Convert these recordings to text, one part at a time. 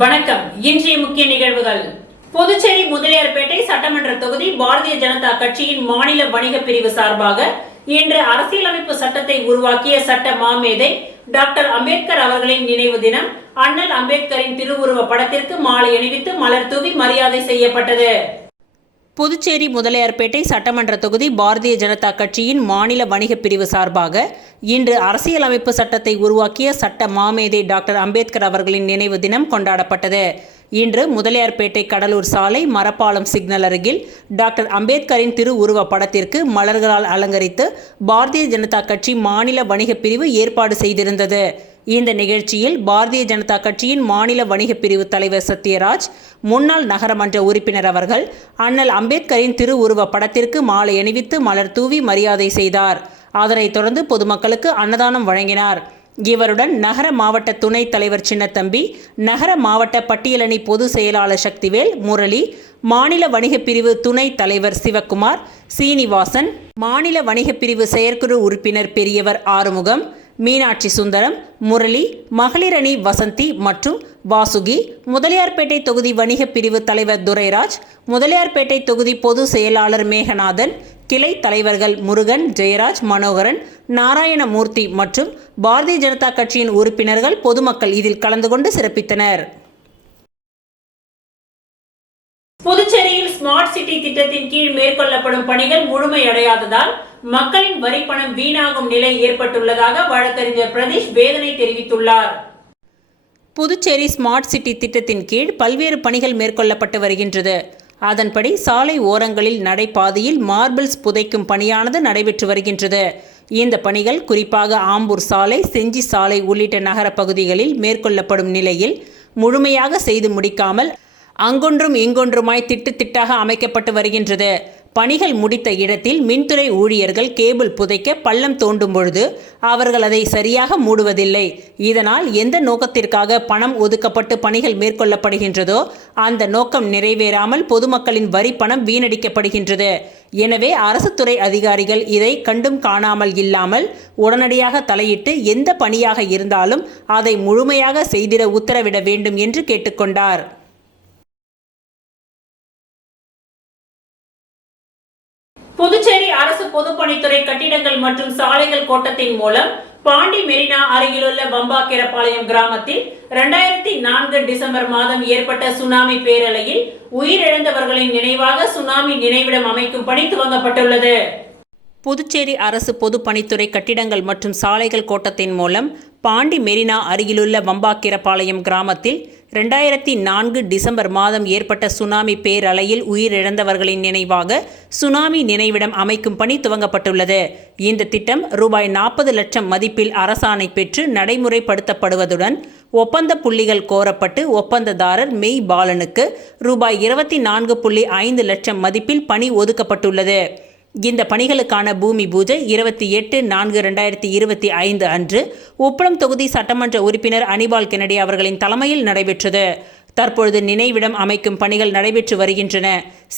வணக்கம். இன்றைய முக்கிய நிகழ்வுகள். புதுச்சேரி முதலியார்பேட்டை சட்டமன்ற தொகுதி பாரதிய ஜனதா கட்சியின் மாநில வணிக பிரிவு சார்பாக இன்று அரசியலமைப்பு சட்டத்தை உருவாக்கிய சட்ட மாமேதை டாக்டர் அம்பேத்கர் அவர்களின் நினைவு தினம். அண்ணல் அம்பேத்கரின் திருவுருவ படத்திற்கு மாலை அணிவித்து மலர் தூவி மரியாதை செய்யப்பட்டது. புதுச்சேரி முதலியார்பேட்டை சட்டமன்ற தொகுதி பாரதிய ஜனதா கட்சியின் மாநில வணிக பிரிவு சார்பாக இன்று அரசியலமைப்பு சட்டத்தை உருவாக்கிய சட்ட மாமேதை டாக்டர் அம்பேத்கர் அவர்களின் நினைவு தினம் கொண்டாடப்பட்டது. இன்று முதலியார்பேட்டை கடலூர் சாலை மரப்பாலம் சிக்னல் அருகில் டாக்டர் அம்பேத்கரின் திருவுருவ படத்திற்கு மலர்களால் அலங்கரித்து பாரதிய ஜனதா கட்சி மாநில வணிக பிரிவு ஏற்பாடு செய்திருந்தது. இந்த நிகழ்ச்சியில் பாரதிய ஜனதா கட்சியின் மாநில வணிக பிரிவு தலைவர் சத்யராஜ், முன்னாள் நகரமன்ற உறுப்பினர் அவர்கள் அண்ணல் அம்பேத்கரின் திருவுருவ படத்திற்கு மாலை அணிவித்து மலர் தூவி மரியாதை செய்தார். அதனைத் தொடர்ந்து பொதுமக்களுக்கு அன்னதானம் வழங்கினார். இவருடன் நகர மாவட்ட துணைத் தலைவர் சின்னத்தம்பி, நகர மாவட்ட பட்டியலணி பொதுச் செயலாளர் சக்திவேல், முரளி, மாநில வணிக பிரிவு துணைத் தலைவர் சிவக்குமார், சீனிவாசன், மாநில வணிக பிரிவு செயற்குழு உறுப்பினர் பெரியவர் ஆறுமுகம், மீனாட்சி சுந்தரம், முரளி, மகளிரணி வசந்தி மற்றும் வாசுகி, முதலியார்பேட்டை தொகுதி வணிக பிரிவு தலைவர் துரைராஜ், முதலியார்பேட்டை தொகுதி பொது செயலாளர் மேகநாதன், கிளை தலைவர்கள் முருகன், ஜெயராஜ், மனோகரன், நாராயணமூர்த்தி மற்றும் பாரதிய ஜனதா கட்சியின் உறுப்பினர்கள், பொதுமக்கள் இதில் கலந்து கொண்டு சிறப்பித்தனர். புதுச்சேரியில் ஸ்மார்ட் சிட்டி திட்டத்தின் கீழ் மேற்கொள்ளப்படும் பணிகள் முழுமையடையாததால் மக்களின் வரி பணம் வீணாகும் நிலை ஏற்பட்டுள்ளதாக வழக்கறிஞர் பிரதீஷ் வேதனை தெரிவித்துள்ளார். புதுச்சேரி ஸ்மார்ட் சிட்டி திட்டத்தின் கீழ் பல்வேறு பணிகள் மேற்கொள்ளப்பட்டு வருகின்றது. அதன்படி சாலை ஓரங்களில் நடைபாதையில் மார்பிள்ஸ் புதைக்கும் பணியானது நடைபெற்று வருகின்றது. இந்த பணிகள் குறிப்பாக ஆம்பூர் சாலை, செஞ்சி சாலை உள்ளிட்ட நகர பகுதிகளில் மேற்கொள்ளப்படும் நிலையில் முழுமையாக செய்து முடிக்காமல் அங்கொன்றும் இங்கொன்றுமாய் திட்டாக அமைக்கப்பட்டு வருகின்றது. பணிகள் முடித்த இடத்தில் மின்துறை ஊழியர்கள் கேபிள் புதைக்க பள்ளம் தோண்டும் பொழுது அவர்கள் அதை சரியாக மூடுவதில்லை. இதனால் எந்த நோக்கத்திற்காக பணம் ஒதுக்கப்பட்டு பணிகள் மேற்கொள்ளப்படுகின்றதோ அந்த நோக்கம் நிறைவேறாமல் பொதுமக்களின் வரி பணம் வீணடிக்கப்படுகின்றது. எனவே அரசு துறை அதிகாரிகள் இதை கண்டும் காணாமல் இல்லாமல் உடனடியாக தலையிட்டு எந்த பணியாக இருந்தாலும் அதை முழுமையாக செய்திட உத்தரவிட வேண்டும் என்று கேட்டுக்கொண்டார். புதுச்சேரி அரசு பொதுப்பணித்துறை கட்டிடங்கள் மற்றும் சாலைகள் கோட்டத்தின் மூலம் பாண்டி மெரினா அருகிலுள்ள வம்பாக்கீரபாளையம் கிராமத்தில் 2004 டிசம்பர் மாதம் ஏற்பட்ட சுனாமி பேரலையில் உயிரிழந்தவர்களின் நினைவாக சுனாமி நினைவிடம் அமைக்கும் பணி துவங்கப்பட்டுள்ளது. புதுச்சேரி அரசு பொதுப்பணித்துறை கட்டிடங்கள் மற்றும் சாலைகள் கோட்டத்தின் மூலம் பாண்டி மெரினா அருகிலுள்ள வம்பாக்கீரபாளையம் கிராமத்தில் 2004 டிசம்பர் மாதம் ஏற்பட்ட சுனாமி பேரலையில் உயிரிழந்தவர்களின் நினைவாக சுனாமி நினைவிடம் அமைக்கும் பணி துவங்கப்பட்டுள்ளது. இந்த திட்டம் ரூபாய் 40 லட்சம் மதிப்பில் அரசாணை பெற்று நடைமுறைப்படுத்தப்படுவதுடன் ஒப்பந்த புள்ளிகள் கோரப்பட்டு ஒப்பந்ததாரர் மெய் பாலனுக்கு ரூபாய் 24.5 லட்சம் மதிப்பில் பணி ஒதுக்கப்பட்டுள்ளது. இந்த பணிகளுக்கான பூமி பூஜை 28/4/2025 அன்று உப்பளம் தொகுதி சட்டமன்ற உறுப்பினர் அனிபால் கென்னடி அவர்களின் தலைமையில் நடைபெற்றது. தற்பொழுது நினைவிடம் அமைக்கும் பணிகள் நடைபெற்று வருகின்றன.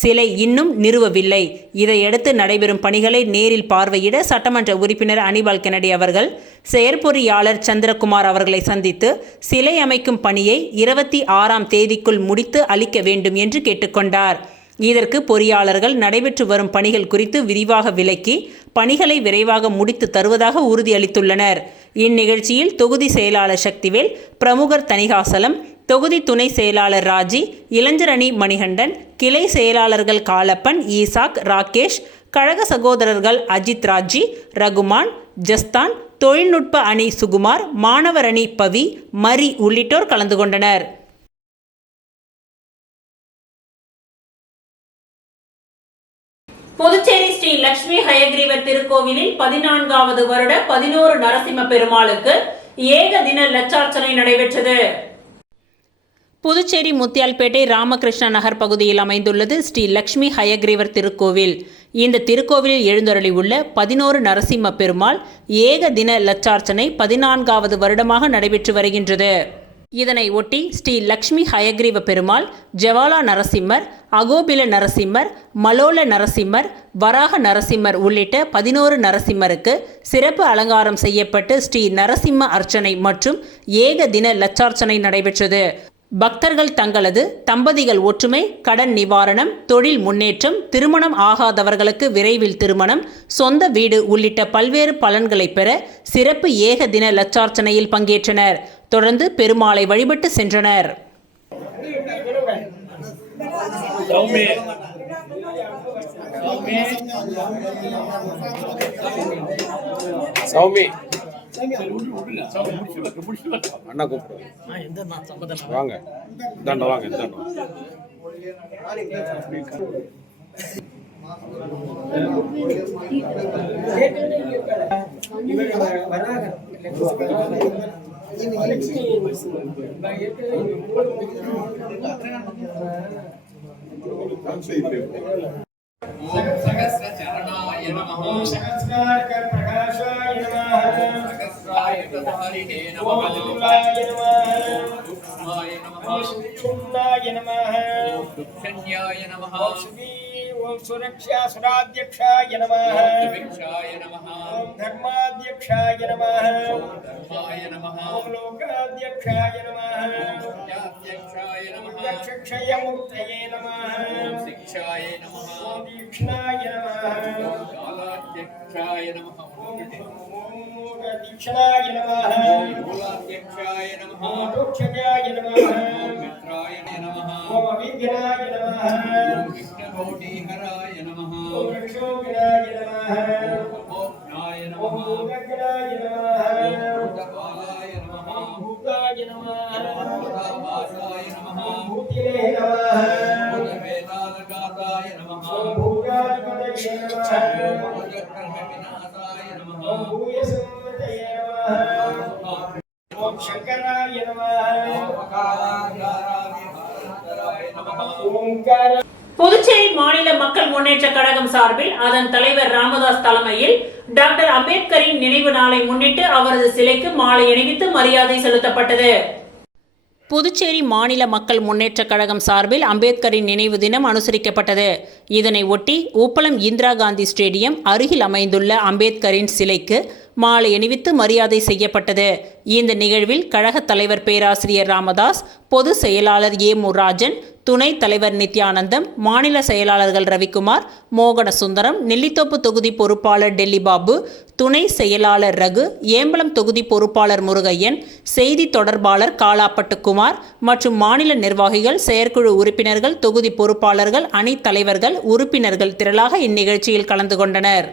சிலை இன்னும் நிறுவவில்லை. இதையடுத்து நடைபெறும் பணிகளை நேரில் பார்வையிட சட்டமன்ற உறுப்பினர் அனிபால் கென்னடி அவர்கள் செயற்பொறியாளர் சந்திரகுமார் அவர்களை சந்தித்து சிலை அமைக்கும் பணியை 26ஆம் தேதிக்குள் முடித்து அளிக்க வேண்டும் என்று கேட்டுக்கொண்டார். இதற்கு பொறியாளர்கள் நடைபெற்று வரும் பணிகள் குறித்து விரிவாக விளக்கி பணிகளை விரைவாக முடித்து தருவதாக உறுதியளித்துள்ளனர். இந்நிகழ்ச்சியில் தொகுதி செயலாளர் சக்திவேல், பிரமுகர் தணிகாசலம், தொகுதி துணை செயலாளர் ராஜி, இளைஞர் அணி மணிகண்டன், கிளை செயலாளர்கள் காலப்பன், ஈசாக், ராகேஷ், கழக சகோதரர்கள் அஜித் ராஜி, ரகுமான், ஜஸ்தான், தொழில்நுட்ப அணி சுகுமார், மாணவர் அணி பவி, மரி உள்ளிட்டோர் கலந்து கொண்டனர். புதுச்சேரி ஸ்ரீ லட்சுமி ஹயக்ரீவர் திருக்கோவிலில் 14வது வருட 11 நரசிம்ம பெருமாளுக்கு ஏக தின லட்சார்ச்சனை நடைபெற்றது. புதுச்சேரி முத்தியால்பேட்டை ராமகிருஷ்ண நகர் பகுதியில் அமைந்துள்ளது ஸ்ரீ லட்சுமி ஹயக்ரீவர் திருக்கோவில். இந்த திருக்கோவிலில் எழுந்தருளி உள்ள 11 நரசிம்ம பெருமாள் ஏக தின லட்சார்ச்சனை 14வது வருடமாக நடைபெற்று வருகின்றது. இதனை ஒட்டி ஸ்ரீ லட்சுமி ஹயக்ரீவ பெருமாள், ஜவாலா நரசிம்மர், அகோபில நரசிம்மர், மலோல நரசிம்மர், வராக நரசிம்மர் உள்ளிட்ட 11 நரசிம்மருக்கு சிறப்பு அலங்காரம் செய்யப்பட்டு ஸ்ரீ நரசிம்ம அர்ச்சனை மற்றும் ஏக தின லட்சார்ச்சனை நடைபெற்றது. பக்தர்கள் தங்களது தம்பதிகள் ஒற்றுமை, கடன் நிவாரணம், தொழில் முன்னேற்றம், திருமணம் ஆகாதவர்களுக்கு விரைவில் திருமணம், சொந்த வீடு உள்ளிட்ட பல்வேறு பலன்களை பெற சிறப்பு ஏக தின லட்சார்ச்சனையில் பங்கேற்றனர். தொடர்ந்து பெருமாளை வழிபட்டு சென்றனர். அண்ணா கூப்பிடு வாங்க, இந்தாண்ட வாங்க, இந்தாண்ட सहस्रचरणाय नमः सहस्रार्क प्रकाशाय नमः सहस्राय प्रधारिणे नमः दुर्गाय नमः दुष्माय नमः सुक्षुम्नाय नमः दुक्षण्याय नमः ओम सुरक्षा सुराध्यक्षाय नमः सुभिक्षाय नमः ओम धर्माध्यक्षाय नमः धर्माय नमः ओम लोकाध्यक्षाय नमः लोकाध्यक्षाय नमः क्षय मुक्तये नमः शिक्षाय नमः ओम दीक्षाय नमः कालाध्यक्षाय नमः ओम दीक्षाय नमः मूलाध्यक्षाय नमः मोक्षाय नमः मित्राय नमः ओम विघ्नाय नमः ओम विघ्नकोटिहराय नमः ओम रक्षोगिराय नमः मोक्षाय नमः ओम भूतग्राय नमः ओम भूतपालाय नमः ओम भूताय नमः भूतावासाय नमः ओम भूतिरे नमः ओम वेदालकाताय नमः ओम भूयाधिपतये नमः ओम जगन्नाथाय नमः ओम भूयसंवतये नमः ओम शंकराय नमः ओम कालांगाराय नमः ओंकार. புதுச்சேரி மாநில மக்கள் முன்னேற்ற கழகம் சார்பில் அதன் தலைவர் ராமதாஸ் தலைமையில் டாக்டர் அம்பேத்கரின் நினைவு நாளை முன்னிட்டு அவரது சிலைக்கு மாலை அணிவித்து மரியாதை செலுத்தப்பட்டது. புதுச்சேரி மாநில மக்கள் முன்னேற்ற கழகம் சார்பில் அம்பேத்கரின் நினைவு தினம் அனுசரிக்கப்பட்டது. இதனை ஒட்டி உப்பளம் இந்திரா காந்தி ஸ்டேடியம் அருகில் அமைந்துள்ள அம்பேத்கரின் சிலைக்கு மாலை அணிவித்து மரியாதை செய்யப்பட்டது. இந்த நிகழ்வில் கழக தலைவர் பேராசிரியர் ராமதாஸ், பொது செயலாளர் ஏ முராஜன், துணைத் தலைவர் நித்யானந்தம், மாநில செயலாளர்கள் ரவிக்குமார், மோகன சுந்தரம், நெல்லித்தோப்பு தொகுதி பொறுப்பாளர் டெல்லி பாபு, துணை செயலாளர் ரகு, ஏம்பலம் தொகுதி பொறுப்பாளர் முருகையன், செய்தி தொடர்பாளர் காலாப்பட்டுக்குமார் மற்றும் மாநில நிர்வாகிகள், செயற்குழு உறுப்பினர்கள், தொகுதி பொறுப்பாளர்கள், அணி தலைவர்கள், உறுப்பினர்கள் திரளாக இந்நிகழ்ச்சியில் கலந்து கொண்டனர்.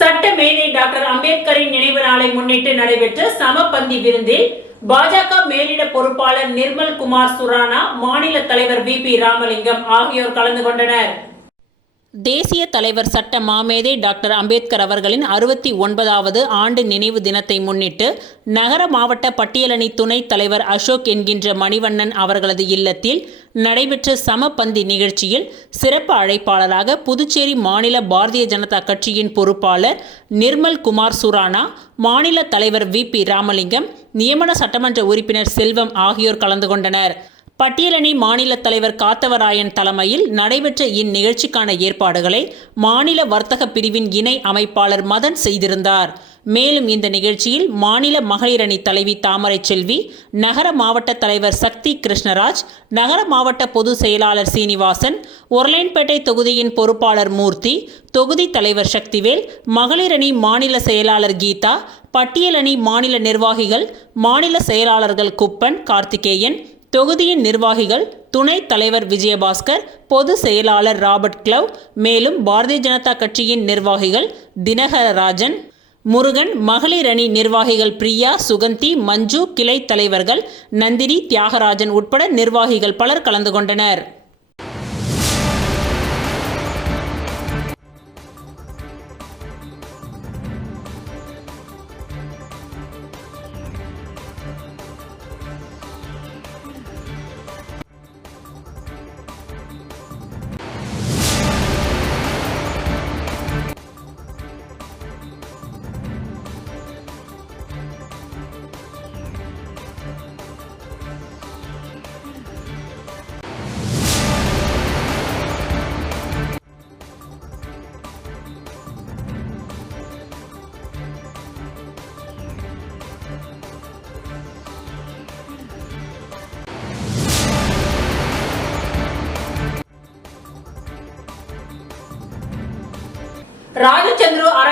சட்ட மேதை டாக்டர் அம்பேத்கரின் நினைவு நாளை முன்னிட்டு நடைபெற்ற சமபந்தி விருந்தில் பாஜக மேலிட பொறுப்பாளர் நிர்மல் குமார் சுரானா, மாநில தலைவர் வி.பி. ராமலிங்கம் ஆகியோர் கலந்து கொண்டனர். தேசிய தலைவர் சட்ட மாமேதை டாக்டர் அம்பேத்கர் அவர்களின் 69வது ஆண்டு நினைவு தினத்தை முன்னிட்டு நகர மாவட்ட பட்டியலணி துணைத் தலைவர் அசோக் என்கின்ற மணிவண்ணன் அவர்களது இல்லத்தில் நடைபெற்ற சமபந்தி நிகழ்ச்சியில் சிறப்பு அழைப்பாளராக புதுச்சேரி மாநில பாரதிய ஜனதா கட்சியின் பொறுப்பாளர் நிர்மல் குமார் சுரானா, மாநில தலைவர் வி.பி. ராமலிங்கம், நியமன சட்டமன்ற உறுப்பினர் செல்வம் ஆகியோர் கலந்து கொண்டனர். பட்டியலணி மாநில தலைவர் காத்தவராயன் தலைமையில் நடைபெற்ற இந்நிகழ்ச்சிக்கான ஏற்பாடுகளை மாநில வர்த்தக பிரிவின் இணை அமைப்பாளர் மதன் செய்திருந்தார். மேலும் இந்த நிகழ்ச்சியில் மாநில மகளிர் அணி தலைவி தாமரை செல்வி, நகர மாவட்ட தலைவர் சக்தி கிருஷ்ணராஜ், நகர மாவட்ட பொதுச் செயலாளர் சீனிவாசன், ஒர்லைன்பேட்டை தொகுதியின் பொறுப்பாளர் மூர்த்தி, தொகுதி தலைவர் சக்திவேல், மகளிர் அணி மாநில செயலாளர் கீதா, பட்டியலணி மாநில நிர்வாகிகள், மாநில செயலாளர்கள் குப்பன், கார்த்திகேயன், தொகுதியின் நிர்வாகிகள், துணைத் தலைவர் விஜயபாஸ்கர், பொது செயலாளர் ராபர்ட் கிளவ், மேலும் பாரதிய ஜனதா கட்சியின் நிர்வாகிகள் தினகரராஜன், முருகன், மகளிர் அணி நிர்வாகிகள் பிரியா, சுகந்தி, மஞ்சு, கிளை தலைவர்கள் நந்தினி, தியாகராஜன் உட்பட நிர்வாகிகள் பலர் கலந்து கொண்டனர்.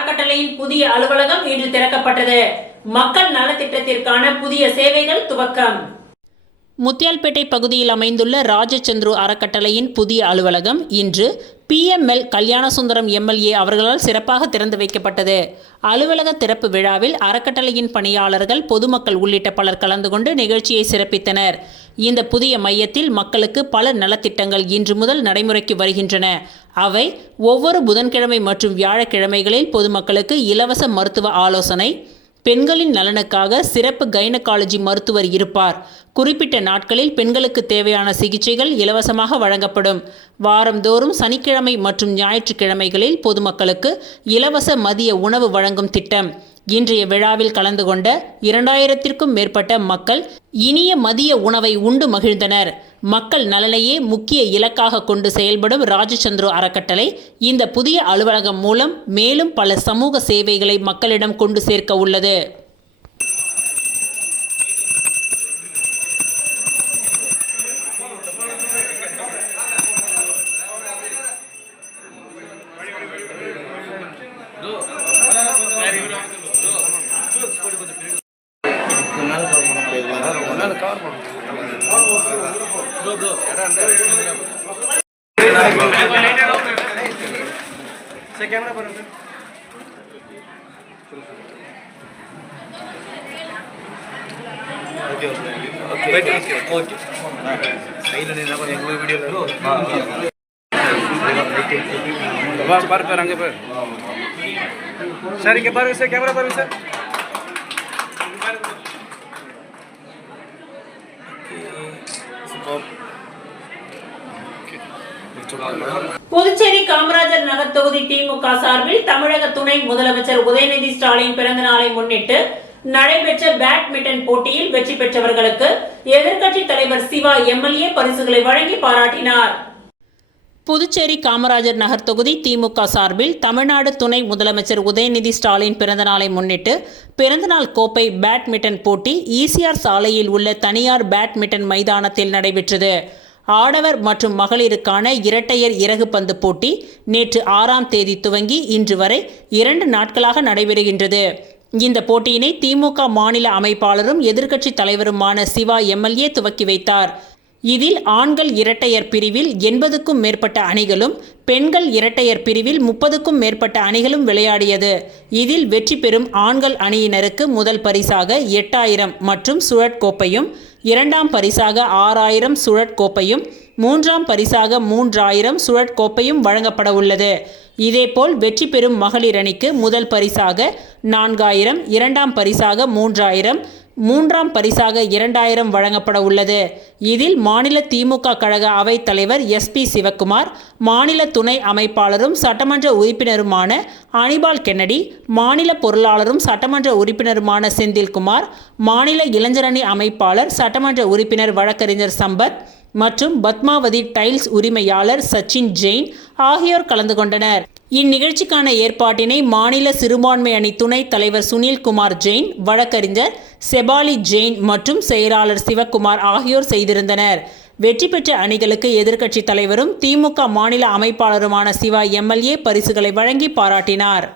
அறக்கட்டளையின் புதிய அலுவலகம் இன்று திறக்கப்பட்டது. மக்கள் நலத்திட்டத்திற்கான புதிய சேவைகள் துவக்கம். முத்தியால்பேட்டை பகுதியில் அமைந்துள்ள ராஜச்சந்திரு அறக்கட்டளையின் புதிய அலுவலகம் இன்று PML கல்யாணசுந்தரம் MLA அவர்களால் சிறப்பாக திறந்து வைக்கப்பட்டது. அலுவலக திறப்பு விழாவில் அறக்கட்டளையின் பணியாளர்கள், பொதுமக்கள் உள்ளிட்ட பலர் கலந்து கொண்டு நிகழ்ச்சியை சிறப்பித்தனர். இந்த புதிய மையத்தில் மக்களுக்கு பல நலத்திட்டங்கள் இன்று முதல் நடைமுறைக்கு வருகின்றன. அவை ஒவ்வொரு புதன்கிழமை மற்றும் வியாழக்கிழமைகளில் பொதுமக்களுக்கு இலவச மருத்துவ ஆலோசனை, பெண்களின் நலனுக்காக சிறப்பு கைனகாலஜி மருத்துவர் இருப்பார். குறிப்பிட்ட நாட்களில் பெண்களுக்கு தேவையான சிகிச்சைகள் இலவசமாக வழங்கப்படும். வாரந்தோறும் சனிக்கிழமை மற்றும் ஞாயிற்றுக்கிழமைகளில் பொதுமக்களுக்கு இலவச மதிய உணவு வழங்கும் திட்டம். இன்றைய விழாவில் கலந்து கொண்ட 2000த்திற்கும் மேற்பட்ட மக்கள் இனிய மதிய உணவை உண்டு மகிழ்ந்தனர். மக்கள் நலனையே முக்கிய இலக்காக கொண்டு செயல்படும் ராஜச்சந்திரு அறக்கட்டளை இந்த புதிய அலுவலகம் மூலம் மேலும் பல சமூக சேவைகளை மக்களிடம் கொண்டு சேர்க்க உள்ளது. कैमरा पर सर के पर कैमरा पर सर புதுச்சேரி காமராஜர் நகர் தொகுதி திமுக சார்பில் தமிழக துணை முதலமைச்சர் உதயநிதி ஸ்டாலின் பிறந்த நாளை முன்னிட்டு நடைபெற்ற பேட்மிண்டன் போட்டியில் வெற்றி பெற்றவர்களுக்கு எதிர்க்கட்சி தலைவர் சிவா MLA பரிசுகளை வழங்கி பாராட்டினார். புதுச்சேரி காமராஜர் நகர் தொகுதி திமுக சார்பில் தமிழ்நாடு துணை முதலமைச்சர் உதயநிதி ஸ்டாலின் பிறந்தநாளை முன்னிட்டு பிறந்தநாள் கோப்பை பேட்மிண்டன் போட்டி ECR சாலையில் உள்ள தனியார் பேட்மிண்டன் மைதானத்தில் நடைபெற்றது. ஆடவர் மற்றும் மகளிருக்கான இரட்டையர் இறகு பந்து போட்டி நேற்று 6ஆம் தேதி துவங்கி இன்று வரை 2 நாட்களாக நடைபெறுகின்றது. இந்த போட்டியினை திமுக மாநில அமைப்பாளரும் எதிர்க்கட்சி தலைவருமான சிவா MLA துவக்கி வைத்தார். இதில் ஆண்கள் இரட்டையர் பிரிவில் 80க்கும் மேற்பட்ட அணிகளும், பெண்கள் இரட்டையர் பிரிவில் 30க்கும் மேற்பட்ட அணிகளும் விளையாடியது. இதில் வெற்றி பெறும் ஆண்கள் அணியினருக்கு முதல் பரிசாக 8000 மற்றும் சுழற்கோப்பையும், 2ஆம் பரிசாக 6000 சுழற்கோப்பையும், 3ஆம் பரிசாக 3000 சுழற்கோப்பையும் வழங்கப்பட உள்ளது. இதேபோல் வெற்றி பெறும் மகளிர் அணிக்கு முதல் பரிசாக 4000, 2ஆம் பரிசாக 3000, 3ஆம் பரிசாக 2000 வழங்கப்பட உள்ளது. இதில் மாநில திமுக கழக அவைத் தலைவர் SP சிவக்குமார், மாநில துணை அமைப்பாளரும் சட்டமன்ற உறுப்பினருமான அனிபால் கென்னடி, மாநில பொருளாளரும் சட்டமன்ற உறுப்பினருமான செந்தில்குமார், மாநில இளைஞரணி அமைப்பாளர் சட்டமன்ற உறுப்பினர் வழக்கறிஞர் சம்பத் மற்றும் பத்மாவதி டைல்ஸ் உரிமையாளர் சச்சின் ஜெயின் ஆகியோர் கலந்து கொண்டனர். இந்நிகழ்ச்சிக்கான ஏற்பாட்டினை மாநில சிறுபான்மை அணி துணைத் தலைவர் சுனில்குமார் ஜெயின், வழக்கறிஞர் செபாலி ஜெயின் மற்றும் செயலாளர் சிவக்குமார் ஆகியோர் செய்திருந்தனர். வெற்றி பெற்ற அணிகளுக்கு எதிர்க்கட்சி தலைவரும் திமுக மாநில அமைப்பாளருமான சிவா MLA பரிசுகளை வழங்கி பாராட்டினார்.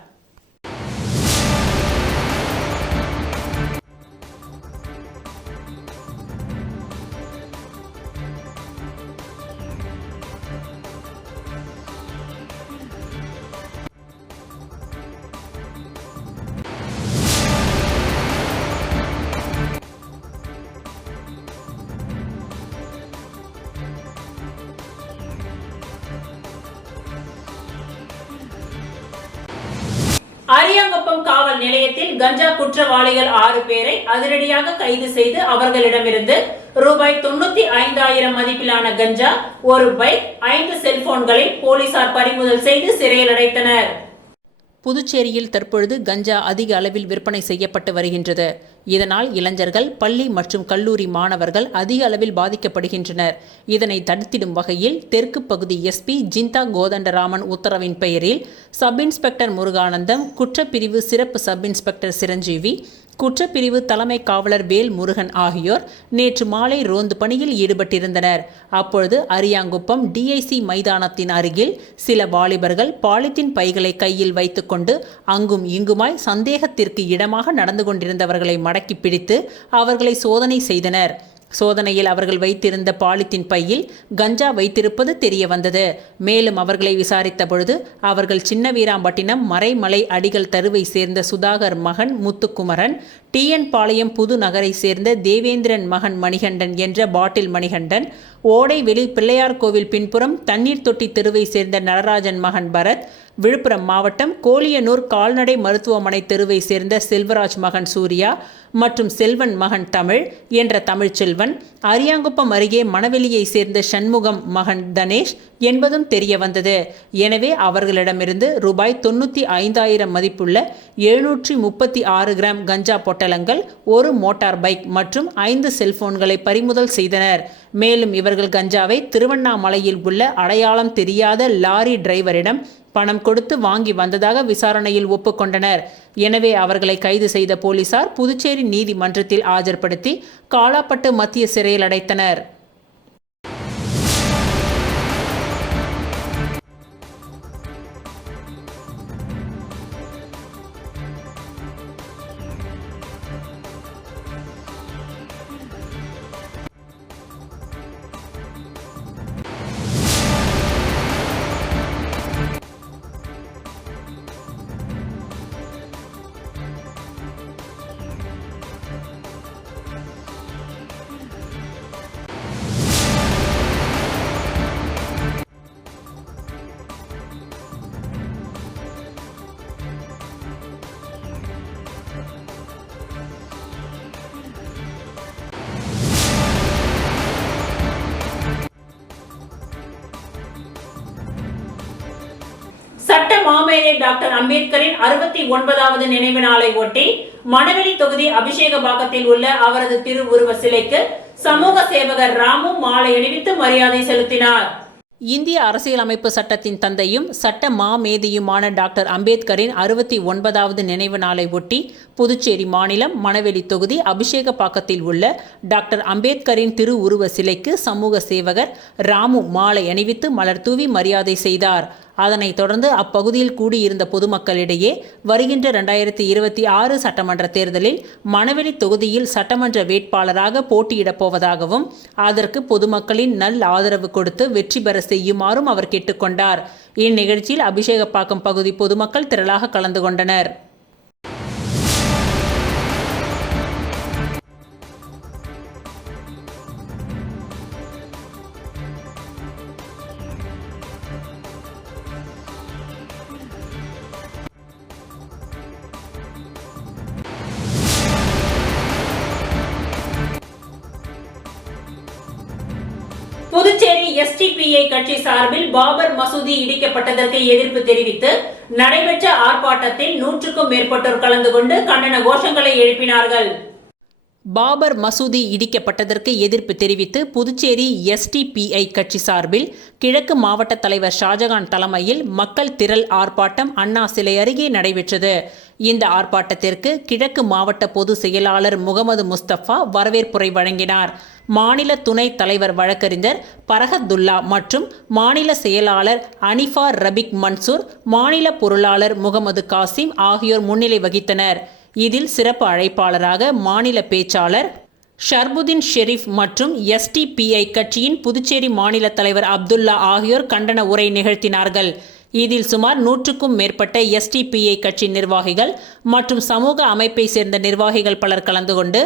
அரியாங்குப்பம் காவல் நிலையத்தில் கஞ்சா குற்றவாளிகள் 6 பேரை அதிரடியாக கைது செய்து அவர்களிடமிருந்து ரூபாய் 95,000 மதிப்பிலான கஞ்சா, 1 பைக், 5 செல்போன்களை போலீசார் பறிமுதல் செய்து சிறையில் அடைத்தனர். புதுச்சேரியில் தற்பொழுது கஞ்சா அதிக அளவில் விற்பனை செய்யப்பட்டு வருகின்றது. இதனால் இளைஞர்கள், பள்ளி மற்றும் கல்லூரி மாணவர்கள் அதிக அளவில் பாதிக்கப்படுகின்றனர். இதனை தடுத்திடும் வகையில் தெற்கு பகுதி SP ஜிந்தா கோதண்டராமன் உத்தரவின் பெயரில் சப் இன்ஸ்பெக்டர் முருகானந்தம், குற்றப்பிரிவு சிறப்பு சப் இன்ஸ்பெக்டர் சிரஞ்சீவி, குற்றப்பிரிவு தலைமை காவலர் வேல் முருகன் ஆகியோர் நேற்று மாலை ரோந்து பணியில் ஈடுபட்டிருந்தனர். அப்பொழுது அரியாங்குப்பம் டிஐசி மைதானத்தின் அருகில் சில வாலிபர்கள் பாலித்தீன் பைகளை கையில் வைத்துக்கொண்டு அங்கும் இங்குமாய் சந்தேகத்திற்கு இடமாக நடந்து கொண்டிருந்தவர்களை மடக்கி பிடித்து அவர்களை சோதனை செய்தனர். சோதனையில் அவர்கள் வைத்திருந்த பாலித்தீன் பையில் கஞ்சா வைத்திருப்பது தெரிய வந்தது. மேலும் அவர்களை விசாரித்த பொழுது அவர்கள் சின்னவீராம்பட்டினம் மறைமலை அடிகள் தருவை சேர்ந்த சுதாகர் மகன் முத்துக்குமரன், டிஎன் பாளையம் புது நகரை சேர்ந்த தேவேந்திரன் மகன் மணிகண்டன் என்ற பாட்டில் மணிகண்டன், ஓடைவெளி பிள்ளையார் கோவில் பின்புறம் தண்ணீர் தொட்டி தெருவை சேர்ந்த நடராஜன் மகன் பரத், விழுப்புரம் மாவட்டம் கோலியனூர் கால்நடை மருத்துவமனை தெருவை சேர்ந்த செல்வராஜ் மகன் சூர்யா மற்றும் செல்வன் மகன் தமிழ் என்ற தமிழ்ச்செல்வன், அரியாங்குப்பம் அருகே மணவெளியை சேர்ந்த சண்முகம் மகன் தனேஷ் என்பதும் தெரிய வந்தது. எனவே அவர்களிடமிருந்து ரூபாய் 95,000 மதிப்புள்ள 736 கிராம் கஞ்சா பொட்டலங்கள், ஒரு மோட்டார் பைக் மற்றும் 5 செல்போன்களை பறிமுதல் செய்தனர். மேலும் இவர்கள் கஞ்சாவை திருவண்ணாமலையில் உள்ள அடையாளம் தெரியாத லாரி டிரைவரிடம் பணம் கொடுத்து வாங்கி வந்ததாக விசாரணையில் ஒப்புக்கொண்டனர். எனவே அவர்களை கைது செய்த போலீசார் புதுச்சேரி நீதிமன்றத்தில் ஆஜர்படுத்தி காலாப்பட்டு மத்திய சிறையில் அடைத்தனர். சட்ட மாமேதை டாக்டர் அம்பேத்கரின் 69வது நினைவு நாளை ஒட்டி மணவெளி தொகுதி அபிஷேகபாக்கத்தில் உள்ள அவரது திருவுருவ சிலைக்கு சமூக சேவகர் ராமு மாலை அணிவித்து மரியாதை செலுத்தினார். இந்திய அரசியலமைப்பு சட்டத்தின் தந்தையும் சட்ட மாமேதையுமான டாக்டர் அம்பேத்கரின் 69வது நினைவு நாளை ஒட்டி புதுச்சேரி மாநிலம் மணவெளி தொகுதி அபிஷேகபாக்கத்தில் உள்ள டாக்டர் அம்பேத்கரின் திருவுருவ சிலைக்கு சமூக சேவகர் ராமு மாலை அணிவித்து மலர் தூவி மரியாதை செய்தார். அதனைத் தொடர்ந்து அப்பகுதியில் கூடியிருந்த பொதுமக்களிடையே வருகின்ற 2026 சட்டமன்ற தேர்தலில் மணவெளி தொகுதியில் சட்டமன்ற வேட்பாளராக போட்டியிடப் போவதாகவும் அதற்கு பொதுமக்களின் நல் ஆதரவு கொடுத்து வெற்றி பெற செய்யுமாறும் அவர் கேட்டுக்கொண்டார். இந்நிகழ்ச்சியில் அபிஷேகப்பாக்கம் பகுதி பொதுமக்கள் திரளாக கலந்து கொண்டனர். புதுச்சேரி எஸ்டிபிஐ கட்சி சார்பில் பாபர் மசூதி இடிக்கப்பட்டதற்கு எதிர்ப்பு தெரிவித்து நடைபெற்ற ஆர்ப்பாட்டத்தில் 100க்கும் மேற்பட்டோர் கலந்து கொண்டு கண்டன கோஷங்களை எழுப்பினார்கள். பாபர் மசூதி இடிக்கப்பட்டதற்கு எதிர்ப்பு தெரிவித்து புதுச்சேரி எஸ்டிபிஐ கட்சி சார்பில் கிழக்கு மாவட்ட தலைவர் ஷாஜகான் தலைமையில் மக்கள் திரள் ஆர்ப்பாட்டம் அண்ணா சிலை அருகே நடைபெற்றது. இந்த ஆர்ப்பாட்டத்திற்கு கிழக்கு மாவட்ட பொது செயலாளர் முகமது முஸ்தபா வரவேற்புரை வழங்கினார். மாநில துணைத் தலைவர் வழக்கறிஞர் பரகத்துல்லா மற்றும் மாநில செயலாளர் அனிஃபா ரபிக் மன்சூர், மாநில பொருளாளர் முகமது காசிம் ஆகியோர் முன்னிலை வகித்தனர். இதில் சிறப்பு அழைப்பாளராக மாநில பேச்சாளர் ஷர்புதீன் ஷெரீப் மற்றும் எஸ்டிபிஐ கட்சியின் புதுச்சேரி மாநில தலைவர் அப்துல்லா ஆகியோர் கண்டன உரை நிகழ்த்தினார்கள். இதில் சுமார் 100க்கும் மேற்பட்ட எஸ்டிபிஐ கட்சி நிர்வாகிகள் மற்றும் சமூக அமைப்பை சேர்ந்த நிர்வாகிகள் பலர் கலந்து கொண்டு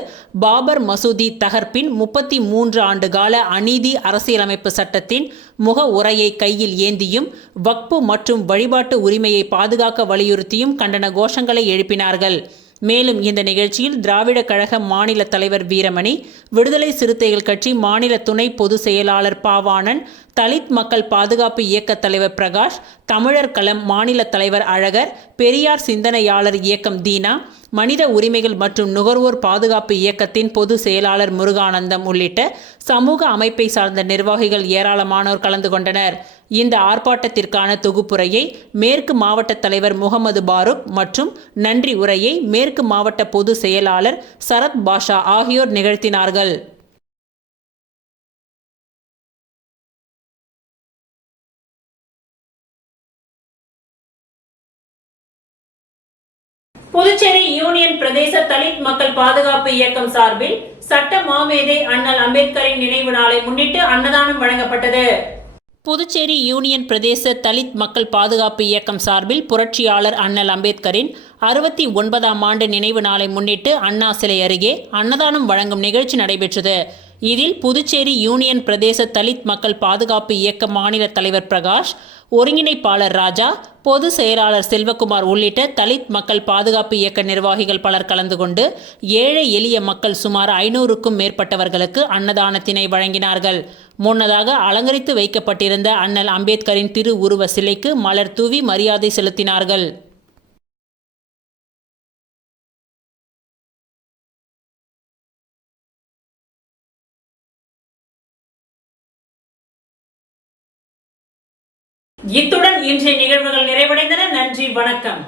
பாபர் மசூதி தகர்ப்பின் 33 ஆண்டு கால அநீதி அரசியலமைப்பு சட்டத்தின் முக உரையை கையில் ஏந்தியும் வக்பு மற்றும் வழிபாட்டு உரிமையை பாதுகாக்க வலியுறுத்தியும் கண்டன கோஷங்களை எழுப்பினார்கள். மேலும் இந்த நிகழ்ச்சியில் திராவிட கழக மாநில தலைவர் வீரமணி, விடுதலை சிறுத்தைகள் கட்சி மாநில துணை பொதுச் செயலாளர் பாவாணன், தலித் மக்கள் பாதுகாப்பு இயக்க தலைவர் பிரகாஷ், தமிழர் களம் மாநில தலைவர் அழகர், பெரியார் சிந்தனையாளர் இயக்கம் தீனா, மனித உரிமைகள் மற்றும் நுகர்வோர் பாதுகாப்பு இயக்கத்தின் பொதுச் செயலாளர் முருகானந்தம் உள்ளிட்ட சமூக அமைப்பை சார்ந்த நிர்வாகிகள் ஏராளமானோர் கலந்து கொண்டனர். இந்த ஆர்ப்பாட்டத்திற்கான தொகுப்புரையை மேற்கு மாவட்ட தலைவர் முகமது பாருக் மற்றும் நன்றி உரையை மேற்கு மாவட்ட பொதுச் செயலாளர் சரத் பாஷா ஆகியோர் நிகழ்த்தினார்கள். புதுச்சேரி யூனியன் பிரதேச தலித் மக்கள் பாதுகாப்பு இயக்கம் சார்பில் சட்ட மாமேதை அண்ணல் அம்பேத்கரின் நினைவு நாளை முன்னிட்டு அன்னதானம் வழங்கப்பட்டது. புதுச்சேரி யூனியன் பிரதேச தலித் மக்கள் பாதுகாப்பு இயக்கம் சார்பில் புரட்சியாளர் அண்ணல் அம்பேத்கரின் 69ஆம் ஆண்டு நினைவு நாளை முன்னிட்டு அண்ணா சிலை அருகே அன்னதானம் வழங்கும் நிகழ்ச்சி நடைபெற்றது. இதில் புதுச்சேரி யூனியன் பிரதேச தலித் மக்கள் பாதுகாப்பு இயக்க மாநில தலைவர் பிரகாஷ், ஒருங்கிணைப்பாளர் ராஜா, பொது செயலாளர் செல்வகுமார் உள்ளிட்ட தலித் மக்கள் பாதுகாப்பு இயக்க நிர்வாகிகள் பலர் கலந்து கொண்டு ஏழை எளிய மக்கள் சுமார் 500க்கும் மேற்பட்டவர்களுக்கு அன்னதானத்தினை வழங்கினார்கள். முன்னதாக அலங்கரித்து வைக்கப்பட்டிருந்த அண்ணல் அம்பேத்கரின் திரு உருவ சிலைக்கு மலர் தூவி மரியாதை செலுத்தினார்கள். இத்துடன் இன்றைய நிகழ்வுகள் நிறைவடைந்தன. நன்றி, வணக்கம்.